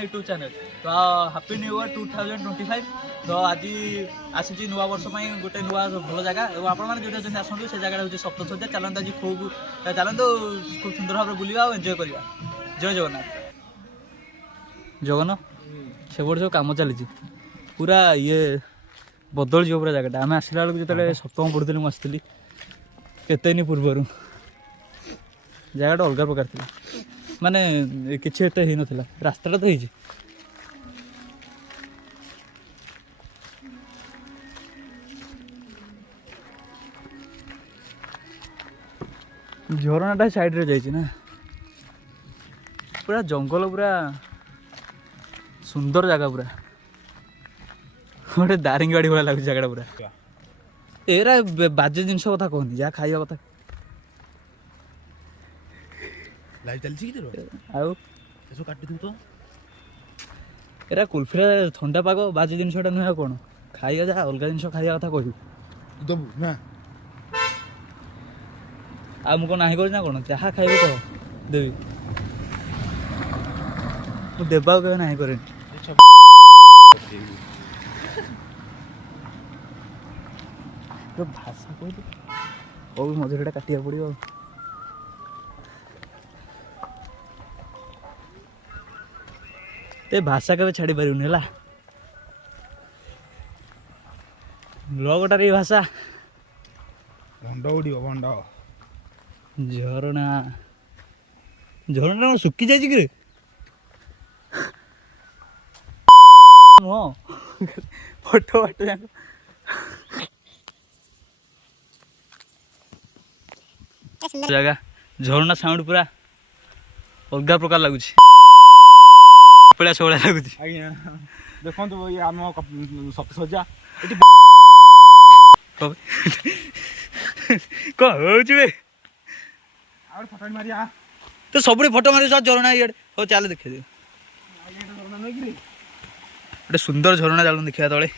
My YouTube channel. तो happy new year 2025। तो आज आसी नुआ वर्ष गोटे नुआ भल जगह आपने जो आसतु से जगह हूँ सप्तशଯ୍या। चलते आज खूब चलते खूब सुंदर भाव बुलवा और एंजॉय करवा। जय जगन्नाथ। जगन से सब कम चली पूरा ये बदल जो पूरा जगह आम आसला बेलू जो सप्तम पढ़ुली मुझे केते पूर्वर जगह अलग प्रकार थी माने किसी एत हो ना रास्ता तो हो झरनाटा साइड रे जाइए ना पूरा जंगल पूरा सुंदर जगह पूरा गोटे दारिंगबाड़ी भाई लगे जगह पूरा एरा बाजे जिनस कथा कहनी जहाँ खाଇବା कथा लाइव चलची कि आउ एसो काटी दू तो एरा कुल्फीरा ठंडा पाग बाजे जिनसटा नुहे कौन खाइया जा अलग जिन खाଇବା कथा कहू दबु ना आ मुझे ना कर कौन जहाँ खाइबे कह देवी मु देवा कहे ना करे भाषा कह मझे काटा पड़ो ते भाषा के छाड़ी पारूनी है लगटार ये भाषा भंड उड़ भंड झरना झरना सुखी जाए कि फोटो फाटो जाक जगह झरना साउंड पूरा अलग प्रकार लगुच पड़ा सब लगुच देखो ये आम सप्तशଯ୍या कहे फटो मारिया तो सब फोटो मारे झरना इे हो चल देखे दे गोटे सुंदर झरना चल देखा तले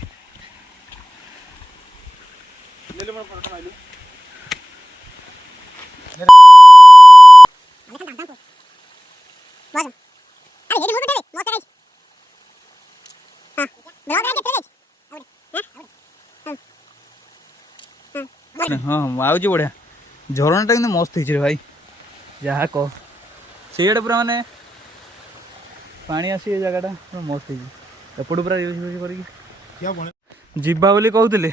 हाँ आउची बढ़िया झरनाटा कि मस्त हो भाई जहाँ कह से पूरा माने पानी आसी जगहटा पूरा मस्त हो एपट पूरा कर जीवा बोली कहते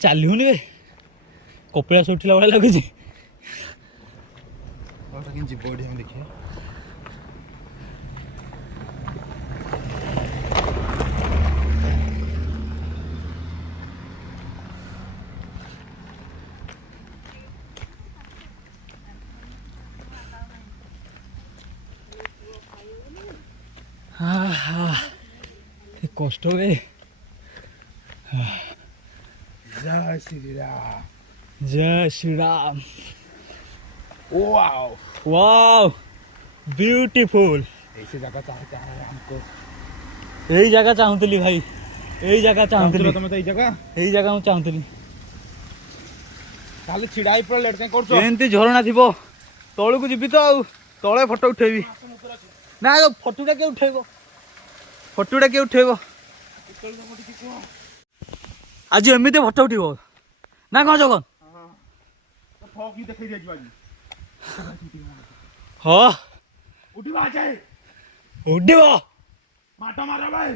चलुनि वे कपिला उठला भाई लगुच देखिए कष्ट हुए जय श्री राम जय Shri Ram wow wow beautiful ऐसे जगह चाहते हैं हमको यही जगह चाहूली भाई यही जगह चाहूली तुम तो जगह यही जगह मुझे चाहूली ताले छिड़ाई पर लेट कर एमती झरना थी तौल को जीवी तो तले फोटो उठेबी ना फोटोटा किए उठेब फोटोटा किए उठेब आज एमती फोटो उठब ना कौन जगन हाँ उड़ब माटा मारा भाई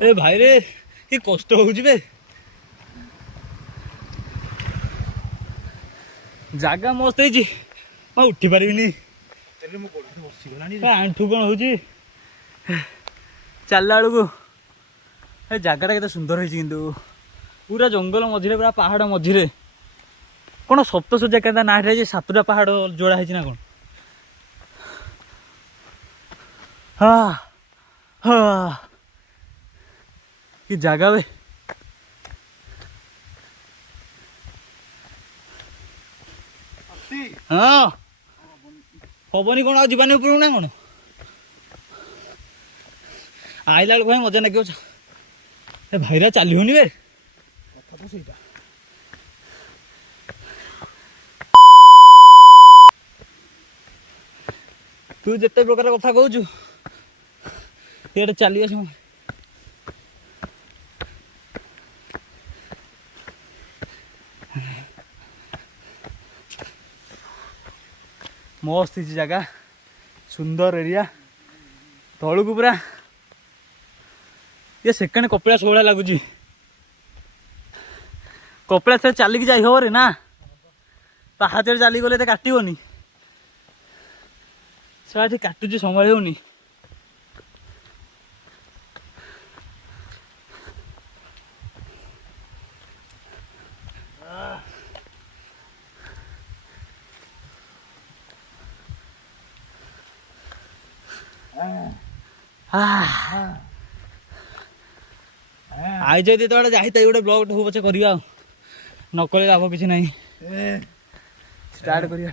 ए भाई रे कि कष्ट हो जगह मस्त है उठी पारि रे मो गोड़ बसी गलानी आंठू कौन होची चलला बेलू ए जगटा केते सुंदर होइछि किंतु पूरा जंगल मझिरे पूरा पहाड़ मझिरे कौन सप्तशଯ୍ୟା केंदा ना रे 7टा पहाड़ जोड़ा होइछि ना कौन हाँ हाँ कि जगह वे हाँ हबनी कौन आ जीवानी ऊपर ना कौन आइला बेलू भाई मजा लगे भाईरा चली होनी बे कथा तो सेटा तू जिते प्रकार कथा कहूचु ये चली आस मस्त जगह सुंदर एरिया तलू को पूरा ये सेकेंड कपिलास भाया लगुच कपिलास चलिकी जाई हे ना पहाड़ चली गले तो काटोनी से काटुची संभाल होनी आई जदि तो जाते गोटे ब्लॉग हो पचे करवा नक लाभ किसी ना स्टार्ट करिया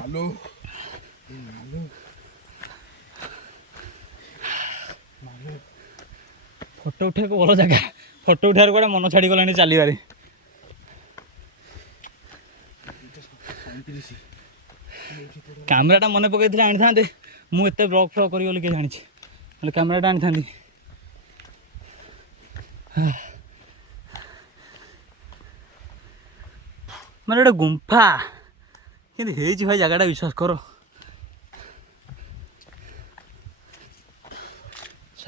हेलो फोटो उठा को भल जगह फोटो उठार गोटे मन छाड़ी गला चलबारे कैमेराटा मन पकई आनी था मुझे ब्लॉग फ्लॉग करी किए जानी कैमेराटा आनी था मैंने गोटे गुंफा कि भाई जगह विश्वास कर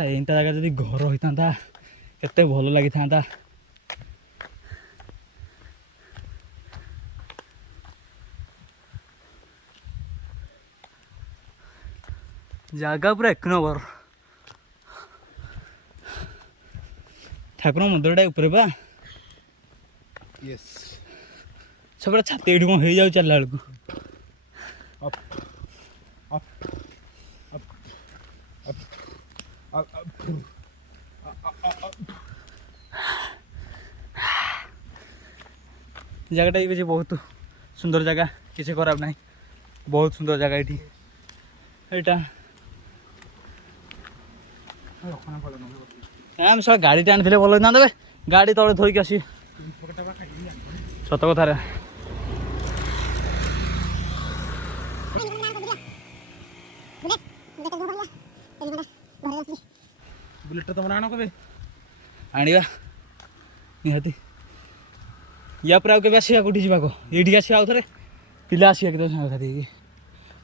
एंता जगह जब घर होता केते भल लगी था जगह पूरा 1 नंबर ठाकुर मंदिरटा ऊपर बा यस सब छाती ये कौन हो जाऊ चलला बेलू अप अप अप अप जगह ये बहुत सुंदर जगह किसी खराब ना बहुत सुंदर जगह ये हम सब गाड़ी टाणी भल ना देवे गाड़ी तले थोक आस सत कथार बुलेट तुम आण कबे आनिबा निहाती या पर आगे आसा कौटी जाक ये आसा आउ थे पिला आसा के साथी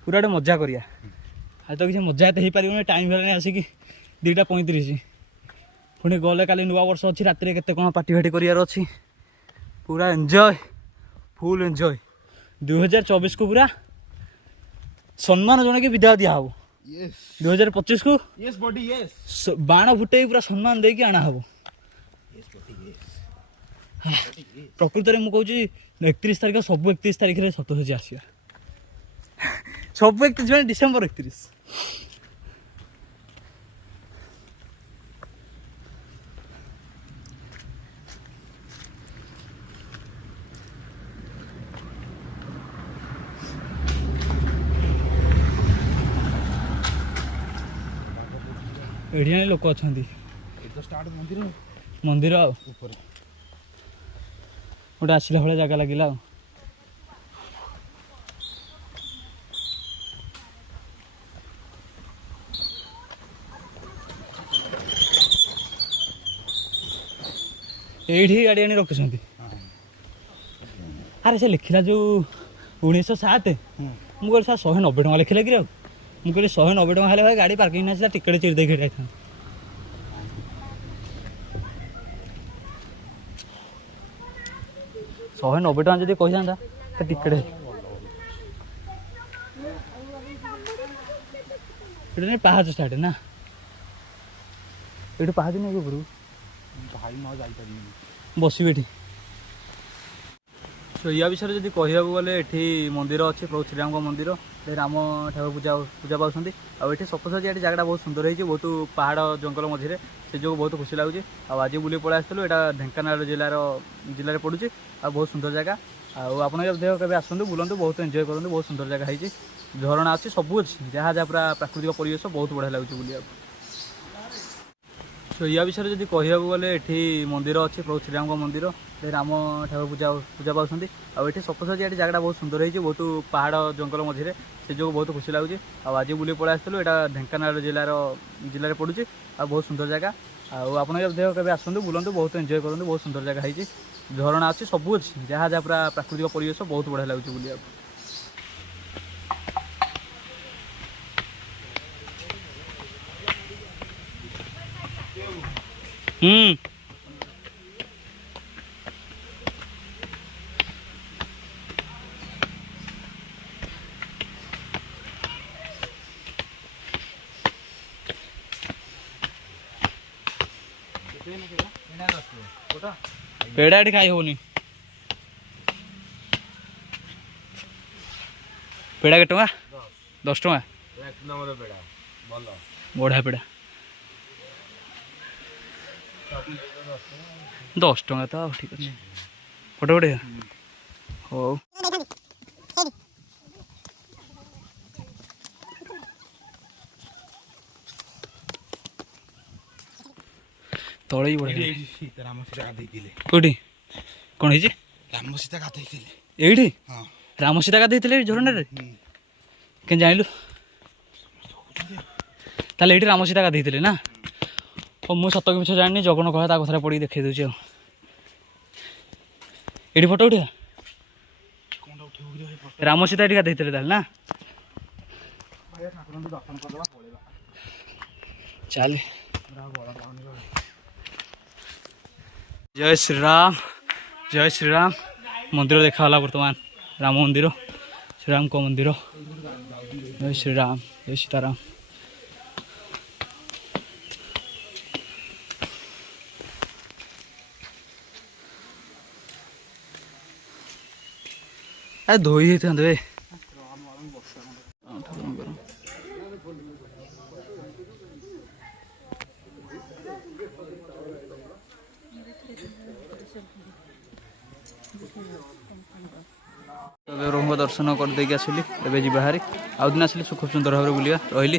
पूरा गोटे मजा करिया आज तो किसी मजा एत हो पार टाइम है आसिक 2:35 पुणी गले काली नुआ वर्ष अच्छी रात के कौन पार्टी फाटी करार अच्छी पूरा एंजॉय फुल एंजॉय 2024 को पूरा सम्मान जन के विदा दिया हम 2025 को यस बॉडी यस बाण फुटे पूरा सम्मान दे कि आना हम प्रकृत में मुझे 31 तारीख सब 31 तारीख में सप्तशଯ୍ୟା आसवा सब 31 मैंने डिसेम्बर 31 एडिया लोक अच्छा मंदिर गोटे आसला भाई जगह लगे ये गाड़ी आनी रखुंट अरे से लिखला जो 1907 मुझे 190 टका लिखला कि मुझे 190 टका हेल्ले भाई गाड़ी पार्किंग आसला टिकेट चिड़ी देखी था 190 ଟଙ୍କା ଯଦି କହିଥାନ୍ତା ତ ଟିକେଟ୍ ଏଠି ପାହାଚ ଷ୍ଟାର୍ଟ ନା ଏଠି ପାହାଚ ନେଇ ଉପରକୁ ଭାଇ ନ ଯାଇପାରିବିନି ବସିବି ଏଠି। ତ ୟା ବିଷୟରେ ଯଦି କହିବାକୁ ଗଲେ ଏଠି ମନ୍ଦିର ଅଛି ପ୍ରଭୁ ଶ୍ରୀରାମଙ୍କ ମନ୍ଦିର, ଏଠି ରାମ ଠାକୁର ପୂଜା ପାଉଛନ୍ତି। ଆଉ ଏଠି ସପୋଜ ଏଠି ଜାଗାଟା ବହୁତ ସୁନ୍ଦର ହେଇଛି, ବହୁତ ପାହାଡ଼ ଜଙ୍ଗଲ ମଝିରେ, ସେ ଯୋଗୁଁ ବହୁତ ଖୁସି ଲାଗୁଛି। ଆଉ ଆଜି ବୁଲି ପଳେଇ ଆସିଥିଲୁ, ଏଇଟା ଢେଙ୍କାନାଳ ଜିଲ୍ଲାରେ ପଡ଼ୁଛି ଆଉ ବହୁତ ସୁନ୍ଦର ଜାଗା। ଆଉ ଆପଣ କେବେ ଆସନ୍ତୁ, ବୁଲନ୍ତୁ, ବହୁତ ଏନ୍ଜୟ କରନ୍ତୁ, ବହୁତ ସୁନ୍ଦର ଜାଗା ହେଇଛି, ଝରଣା ଅଛି, ସବୁ ଅଛି, ଯାହା ପୁରା ପ୍ରାକୃତିକ ପରିବେଶ, ବହୁତ ବଢ଼ିଆ ଲାଗୁଛି ବୁଲିବାକୁ। ତ ୟା ବିଷୟରେ ଯଦି କହିବାକୁ ଗଲେ ଏଠି ମନ୍ଦିର ଅଛି ପ୍ରଭୁ ଶ୍ରୀରାମଙ୍କ ମନ୍ଦିର, ଏଠି ରାମ ଠାକୁର ପୂଜା ପାଉଛନ୍ତି। ଆଉ ଏଠି ସପୋଜ ଏଠି ଜାଗାଟା ବହୁତ ସୁନ୍ଦର ହେଇଛି, ବହୁତ ପାହାଡ଼ ଜଙ୍ଗଲ ମଝିରେ, ସେ ଯୋଗୁଁ ବହୁତ ଖୁସି ଲାଗୁଛି। ଆଉ ଆଜି ବୁଲି ପଳେଇ ଆସିଥିଲୁ, ଏଇଟା ଢେଙ୍କାନାଳ ଜିଲ୍ଲାରେ ପଡ଼ୁଛି ଆଉ ବହୁତ ସୁନ୍ଦର ଜାଗା। ଆଉ ଆପଣ କେବେ ଆସନ୍ତୁ, ବୁଲନ୍ତୁ, ବହୁତ ଏନ୍ଜୟ କରନ୍ତୁ, ବହୁତ ସୁନ୍ଦର ଜାଗା ହେଇଛି, ଝରଣା ଅଛି, ସବୁ ଅଛି, ଯାହା ପୁରା ପ୍ରାକୃତିକ ପରିବେଶ, ବହୁତ ବଢ଼ିଆ ଲାଗୁଛି ବୁଲିବାକୁ। पेड़ा एटी खाई होनी पेड़ा के टंका 10 टंका बढ़िया पेड़ा 10 टंका तो ठीक अच्छे फोटो उठे हो तले ही बढ़िया ରାମ ସୀତା ଗାଧେଇଥିଲେ कोठी कौन है ରାମ ସୀତା ଗାଧେଇଥିଲେ एठी ହଁ राम सीता का देते झरना रे के जानिलु ताले एठी राम सीता का देते ना और मु सत मिछ जानि जगन कह ता कथा पड़ी देखै दउछि एठी फोटो उठिया କୋଣଟା ଉଠେଇବୁ କି ଭାଇ ଫଟୋ राम सीता एठी का देते ताले ना ଭାଇ ଠାକୁରଙ୍କୁ ଦର୍ଶନ କରିଦେବା ପଳେଇବା चल ପୁରା ବଡ଼ ପାଉନି जय श्री राम मंदिर देखा वर्तमान राम मंदिर श्रीराम को मंदिर जय श्री राम जय सीताराम अरे धोई थे दर्शन कर देकी आसली एवं जी बाहरी आउ दिन आसली खूब सुंदर भाव बुलिया रही।